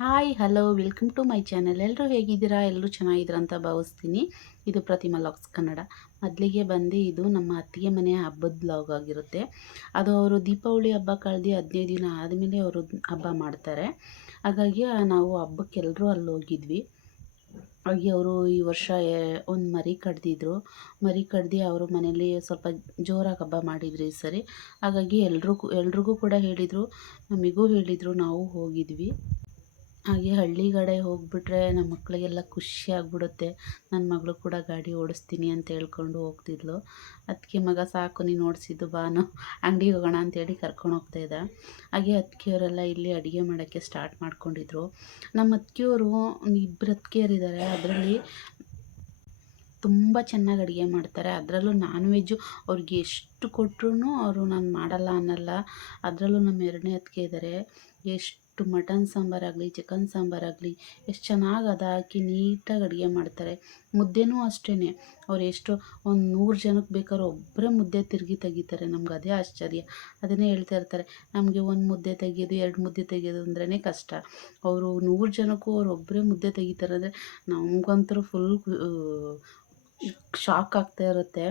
Hi hello welcome to my channel. ಎಲ್ಲರೂ ಹೇಗಿದ್ದೀರಾ? ಎಲ್ಲರೂ ಚೆನ್ನಾಗಿದ್ದೀರಾ ಅಂತ ಭಾವಿಸ್ತೀನಿ. ಇದು ಪ್ರತಿಮಾ ಲಾಗ್ಸ್ ಕನ್ನಡ. ಮೊದಲಿಗೆ ಬಂದು ಇದು ನಮ್ಮ ಅತ್ತಿಗೆ ಮನೆಯ ಹಬ್ಬದ ವ್ಲಾಗ್ ಆಗಿರುತ್ತೆ. ಅದು ಅವರು ದೀಪಾವಳಿ ಹಬ್ಬ ಕಳೆದು 15 ದಿನ ಆದಮೇಲೆ ಅವರು ಹಬ್ಬ ಮಾಡ್ತಾರೆ. ಹಾಗಾಗಿ ನಾವು ಹಬ್ಬಕ್ಕೆ ಎಲ್ಲರೂ ಅಲ್ಲಿ ಹೋಗಿದ್ವಿ. ಹಾಗೆ ಅವರು ಈ ವರ್ಷ ಒಂದು ಮರಿ ಕಡ್ದಿದ್ರು. ಮರಿ ಕಡ್ದು ಅವರು ಮನೇಲಿ ಸ್ವಲ್ಪ ಜೋರಾಗಿ ಹಬ್ಬ ಮಾಡಿದ್ರು ಈ ಸರಿ. ಹಾಗಾಗಿ ಎಲ್ರಿಗೂ ಕೂಡ ಹೇಳಿದರು, ನಮಗೂ ಹೇಳಿದರು, ನಾವು ಹೋಗಿದ್ವಿ. ಹಾಗೆ ಹಳ್ಳಿ ಕಡೆ ಹೋಗ್ಬಿಟ್ರೆ ನಮ್ಮ ಮಕ್ಕಳಿಗೆಲ್ಲ ಖುಷಿ ಆಗ್ಬಿಡುತ್ತೆ. ನನ್ನ ಮಗಳು ಕೂಡ ಗಾಡಿ ಓಡಿಸ್ತೀನಿ ಅಂತ ಹೇಳ್ಕೊಂಡು ಹೋಗ್ತಿದ್ಲು. ಅದಕ್ಕೆ ಮಗ ಸಾಕು ನೀನು ಓಡಿಸಿದ್ದು ಬಾನು ಅಂಗಡಿಗೆ ಹೋಗೋಣ ಅಂತೇಳಿ ಕರ್ಕೊಂಡು ಹೋಗ್ತಾಯಿದ್ದ. ಹಾಗೆ ಅತ್ತಿಗೆಯವರೆಲ್ಲ ಇಲ್ಲಿ ಅಡುಗೆ ಮಾಡೋಕ್ಕೆ ಸ್ಟಾರ್ಟ್ ಮಾಡ್ಕೊಂಡಿದ್ರು. ನಮ್ಮ ಅತ್ತಿಗೆಯವರು ಇಬ್ಬರು ಅತ್ತಿಗೆಯರಿದ್ದಾರೆ. ಅದರಲ್ಲಿ ತುಂಬ ಚೆನ್ನಾಗಿ ಅಡುಗೆ ಮಾಡ್ತಾರೆ. ಅದರಲ್ಲೂ ನಾನ್ ವೆಜ್ಜು ಅವ್ರಿಗೆ ಎಷ್ಟು ಕೊಟ್ರೂ ಅವರು ನಾನು ಮಾಡಲ್ಲ ಅನ್ನಲ್ಲ. ಅದರಲ್ಲೂ ನಮ್ಮ ಎರಡನೇ ಅತ್ತಿಗೆ ಇದ್ದಾರೆ, ಎಷ್ಟು ಮಟನ್ ಸಾಂಬಾರಾಗಲಿ ಚಿಕನ್ ಸಾಂಬಾರಾಗಲಿ ಎಷ್ಟು ಚೆನ್ನಾಗಿ ಅದು ಹಾಕಿ ನೀಟಾಗಿ ಅಡುಗೆ ಮಾಡ್ತಾರೆ. ಮುದ್ದೆನೂ ಅಷ್ಟೇ, ಅವ್ರು ಎಷ್ಟು ಒಂದು 100 ಜನಕ್ಕೆ ಬೇಕಾದ್ರೆ ಒಬ್ಬರೇ ಮುದ್ದೆ ತಿರುಗಿ ತೆಗಿತಾರೆ. ನಮ್ಗೆ ಅದೇ ಆಶ್ಚರ್ಯ. ಅದನ್ನೇ ಹೇಳ್ತಾ ಇರ್ತಾರೆ, ನಮಗೆ ಒಂದು ಮುದ್ದೆ ತೆಗೆಯೋದು 2 ಮುದ್ದೆ ತೆಗೆಯೋದು ಅಂದ್ರೇ ಕಷ್ಟ. ಅವರು 100 ಜನಕ್ಕೂ ಅವ್ರು ಒಬ್ಬರೇ ಮುದ್ದೆ ತೆಗಿತಾರೆ ಅಂದರೆ ನಮಗಂತೂ ಫುಲ್ ಶಾಕ್ ಆಗ್ತಾ ಇರುತ್ತೆ.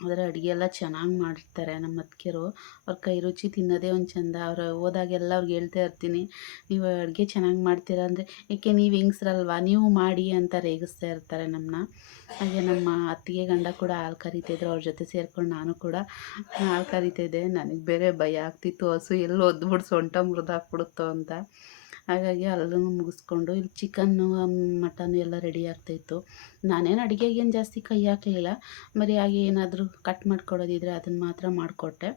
ಆದರೆ ಅಡುಗೆ ಎಲ್ಲ ಚೆನ್ನಾಗಿ ಮಾಡ್ತಾರೆ ನಮ್ಮ ಅತ್ತಿಗೆರು. ಅವ್ರ ಕೈ ರುಚಿ ತಿನ್ನೋದೇ ಒಂದು ಚೆಂದ. ಅವ್ರು ಹೋದಾಗೆಲ್ಲ ಅವ್ರಿಗೆ ಹೇಳ್ತಾ ಇರ್ತೀನಿ, ನೀವು ಅಡುಗೆ ಚೆನ್ನಾಗಿ ಮಾಡ್ತೀರಾ ಅಂದರೆ, ಏಕೆ ನೀವು ಹೆಂಗಸ್ರಲ್ವಾ ನೀವು ಮಾಡಿ ಅಂತ ರೇಗಿಸ್ತಾ ಇರ್ತಾರೆ ನಮ್ಮನ್ನ. ಹಾಗೆ ನಮ್ಮ ಅತ್ತಿಗೆ ಗಂಡ ಕೂಡ ಹಾಲು ಕರಿತಿದ್ರು. ಅವ್ರ ಜೊತೆ ಸೇರ್ಕೊಂಡು ನಾನು ಕೂಡ ಹಾಲು ಕರಿತಿದ್ದೆ. ನನಗೆ ಬೇರೆ ಭಯ ಆಗ್ತಿತ್ತು, ಹಸು ಎಲ್ಲಿ ಒದ್ಬಿಟ್ಟು ಸೊಂಟ ಮುರಿದಾಕ್ಬಿಡುತ್ತೋ ಅಂತ. ಹಾಗಾಗಿ ಅಲ್ಲೂ ಮುಗಿಸ್ಕೊಂಡು ಇಲ್ಲಿ ಚಿಕನ್ನು ಮಟನ್ನು ಎಲ್ಲ ರೆಡಿ ಆಗ್ತಾಯಿತ್ತು. ನಾನೇನು ಅಡುಗೆಗೇನು ಜಾಸ್ತಿ ಕೈ ಹಾಕಲಿಲ್ಲ. ಬರೀ ಹಾಗೆ ಏನಾದರೂ ಕಟ್ ಮಾಡ್ಕೊಡೋದಿದ್ರೆ ಅದನ್ನು ಮಾತ್ರ ಮಾಡಿಕೊಟ್ಟೆ.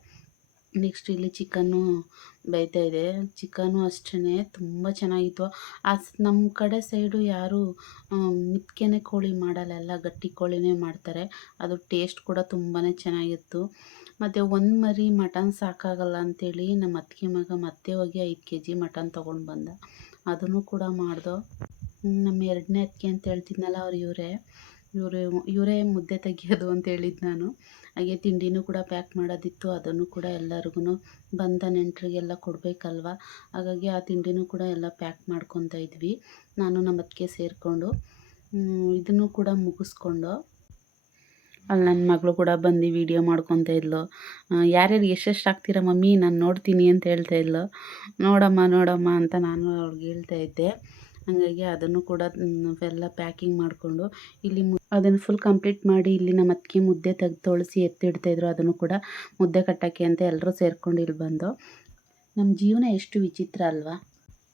ನೆಕ್ಸ್ಟ್ ಇಲ್ಲಿ ಚಿಕನ್ನು ಬೇಯ್ತಾಯಿದೆ. ಚಿಕನ್ನು ಅಷ್ಟೇ ತುಂಬ ಚೆನ್ನಾಗಿತ್ತು. ನಮ್ಮ ಕಡೆ ಸೈಡು ಯಾರೂ ಮಿಕ್ಕೆನೆ ಕೋಳಿ ಮಾಡಲ್ಲ, ಎಲ್ಲ ಗಟ್ಟಿ ಕೋಳಿನೇ ಮಾಡ್ತಾರೆ. ಅದು ಟೇಸ್ಟ್ ಕೂಡ ತುಂಬಾ ಚೆನ್ನಾಗಿತ್ತು. ಮತ್ತು ಒಂದು ಮರಿ ಮಟನ್ ಸಾಕಾಗಲ್ಲ ಅಂಥೇಳಿ ನಮ್ಮ ಅತ್ತಿಗೆ ಮಗ ಮತ್ತೆ ಹೋಗಿ 5 kg ಮಟನ್ ತೊಗೊಂಡು ಬಂದ. ಅದನ್ನು ಕೂಡ ಮಾಡ್ದೋ. ನಮ್ಮ ಎರಡನೇ ಅತ್ತಿಗೆ ಅಂತ ಹೇಳ್ತಿದ್ನಲ್ಲ, ಇವರೇ ಮುದ್ದೆ ತೆಗಿಯೋದು ಅಂತ ಹೇಳಿದ್ದು ನಾನು. ಹಾಗೆ ತಿಂಡಿನೂ ಕೂಡ ಪ್ಯಾಕ್ ಮಾಡೋದಿತ್ತು. ಅದನ್ನು ಕೂಡ ಎಲ್ಲರಿಗೂ ಬಂದ ನೆಂಟರಿಗೆಲ್ಲ ಕೊಡಬೇಕಲ್ವ. ಹಾಗಾಗಿ ಆ ತಿಂಡಿನೂ ಕೂಡ ಎಲ್ಲ ಪ್ಯಾಕ್ ಮಾಡ್ಕೊತಾ ಇದ್ವಿ, ನಾನು ನಮ್ಮ ಅತ್ತಿಗೆ ಸೇರಿಕೊಂಡು. ಇದನ್ನು ಕೂಡ ಮುಗಿಸ್ಕೊಂಡು ಅಲ್ಲಿ ನನ್ನ ಮಗಳು ಕೂಡ ಬಂದು ವೀಡಿಯೋ ಮಾಡ್ಕೊತಾ ಇದ್ಲು. ಯಾರ್ಯಾರು ಎಷ್ಟೆಷ್ಟು ಹಾಕ್ತೀರಾ ಮಮ್ಮಿ ನಾನು ನೋಡ್ತೀನಿ ಅಂತ ಹೇಳ್ತಾ ಇದ್ಲು. ನೋಡಮ್ಮ ಅಂತ ನಾನು ಅವ್ಳಿಗೆ ಹೇಳ್ತಾ ಇದ್ದೆ. ಹಾಗಾಗಿ ಅದನ್ನು ಕೂಡ ಎಲ್ಲ ಪ್ಯಾಕಿಂಗ್ ಮಾಡಿಕೊಂಡು ಇಲ್ಲಿ ಅದನ್ನು ಫುಲ್ ಕಂಪ್ಲೀಟ್ ಮಾಡಿ ಇಲ್ಲಿ ನಮ್ಮ ಅತ್ತಿಗೆ ಮುದ್ದೆ ತೆಗೆದು ತೊಳಸಿ ಎತ್ತಿಡ್ತಾಯಿದ್ರು. ಅದನ್ನು ಕೂಡ ಮುದ್ದೆ ಕಟ್ಟೋಕ್ಕೆ ಅಂತ ಎಲ್ಲರೂ ಸೇರ್ಕೊಂಡು ಇಲ್ಲಿ ಬಂದು. ನಮ್ಮ ಜೀವನ ಎಷ್ಟು ವಿಚಿತ್ರ ಅಲ್ವಾ.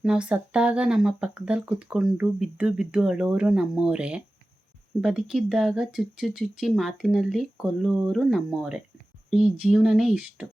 ನಾವು ಸತ್ತಾಗ ನಮ್ಮ ಪಕ್ಕದಲ್ಲಿ ಕುತ್ಕೊಂಡು ಬಿದ್ದು ಅಳೋರು ನಮ್ಮವರೇ, ಬದುಕಿದ್ದಾಗ ಚುಚ್ಚಿ ಮಾತಿನಲ್ಲಿ ಕೊಲ್ಲೋರು ನಮ್ಮವರೇ. ಈ ಜೀವನನೇ ಇಷ್ಟು.